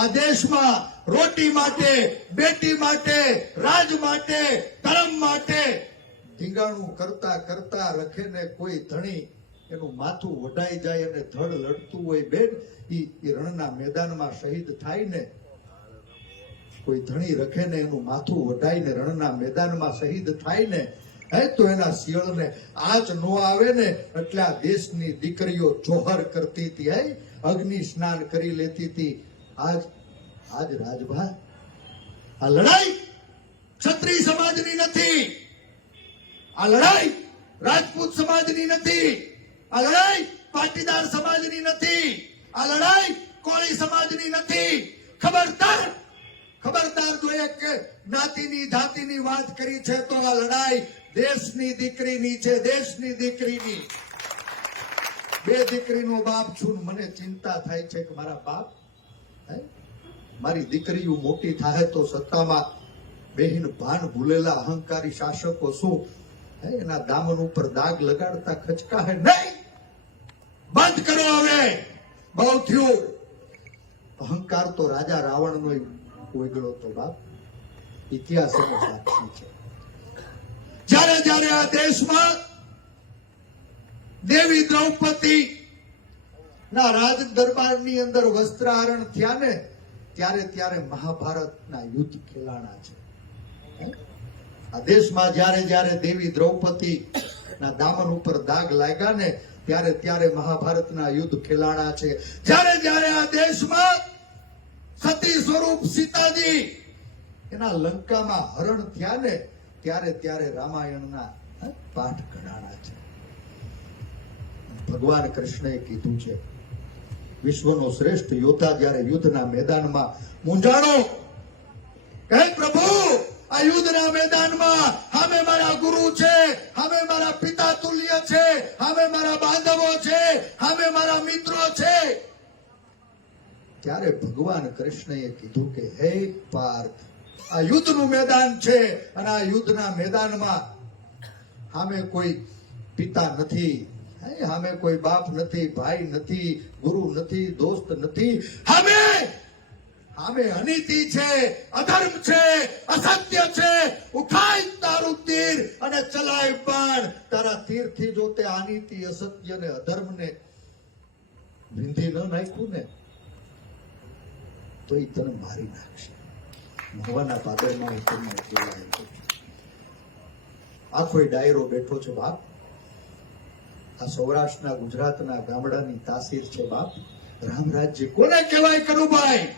આ દેશમાં રોટી માટે, બેટી માટે, રાજ માટે, ધર્મ માટે ધીંગાણું કરતા કરતા રખે ને કોઈ ધણી એનું માથું વઢાઈ જાય અને ધડ લડતું હોય બેન, ઈ રણના મેદાનમાં શહીદ થાય ને કોઈ ધણી રખે ને એનું માથું વઢાઈને રણના મેદાનમાં શહીદ થાય ને હે, તો એના શિયળને આજ નો આવે ને એટલે આ દેશની દીકરીઓ જોહર કરતી હતી, હે, અગ્નિ સ્નાન કરી લેતી હતી આજ આજ રાજભા, આ લડાઈ ક્ષત્રિય સમાજની નથી. આ લડાઈ રાજપૂત સમાજની નથી. આ લડાઈ પાટીદાર સમાજની નથી. આ લડાઈ કોળી સમાજની નથી. ખબરદાર ખબરદાર જો એક જ્ઞાતિની જાતિની વાત કરી છે તો આ લડાઈ દેશની દીકરીની છે, દેશની દીકરીની. બે દીકરીનો બાપ છું મને ચિંતા થાય છે કે મારા બાપ? મારી દીકરીઓ મોટી થાય તો સત્તામાં બેહીન ભાન ભૂલેલા અહંકારી શાસકો શું? એના દામન ઉપર દાગ લગાડતા ખચકા હે? નહીં! બંધ કરો હવે! બહુ થયું! અહંકાર તો રાજા રાવણનો ઓગળો તો બાપ. ઇતિહાસ એનો સાક્ષી છે. જ્યારે જ્યારે આ દેશમાં દેવી દ્રૌપદી ના રાજ દરબારની અંદર વસ્ત્રાહરણ થયા ને ત્યારે ત્યારે મહાભારતના યુદ્ધ ખેલાણા છે. આ દેશમાં જ્યારે જ્યારે દેવી દ્રૌપદી ના દામન ઉપર દાગ લાગ્યા ને ત્યારે ત્યારે મહાભારતના યુદ્ધ ખેલાણા છે. જ્યારે જ્યારે આ દેશમાં સતી સ્વરૂપ સીતાજી એના લંકામાં હરણ થયા ને ત્યારે ત્યારે રામાયણના પાઠ કઢાણા છે. ભગવાન કૃષ્ણએ કીધું છે વિશ્વનો શ્રેષ્ઠ યોદ્ધા જ્યારે યુદ્ધના મેદાનમાં, મૂંઝાણો. હે પ્રભુ, આ યુદ્ધના મેદાનમાં સામે મારા ગુરુ છે સામે મારા પિતા તુલ્ય છે સામે મારા બાંધવો છે સામે મારા મિત્રો છે. ત્યારે ભગવાન કૃષ્ણએ કીધું કે, હે પાર્થ, આ યુદ્ધનું મેદાન છે અને આ યુદ્ધના મેદાનમાં સામે કોઈ પિતા નથી. સામે કોઈ બાપ નથી, ભાઈ નથી, ગુરુ નથી, દોસ્ત નથી. સામે સામે અનીતિ છે, અધર્મ છે, અસત્ય છે. ઉઠાય તારું તીર અને ચલાય પણ તારા તીરથી જો તે અનીતિ, અસત્ય ને અધર્મને વિંધી ન નાખ્યું ને, તો એ તને મારી નાખશે. ભગવાનના પાદરમાં હું તમને આખો એ ડાયરો બેઠો છે બાપ. આ સૌરાષ્ટ્રના ગુજરાતના ગામડાની તાસીર છે બાપ. રામ રાજ્ય કોને કહેવાય કનુભાઈ?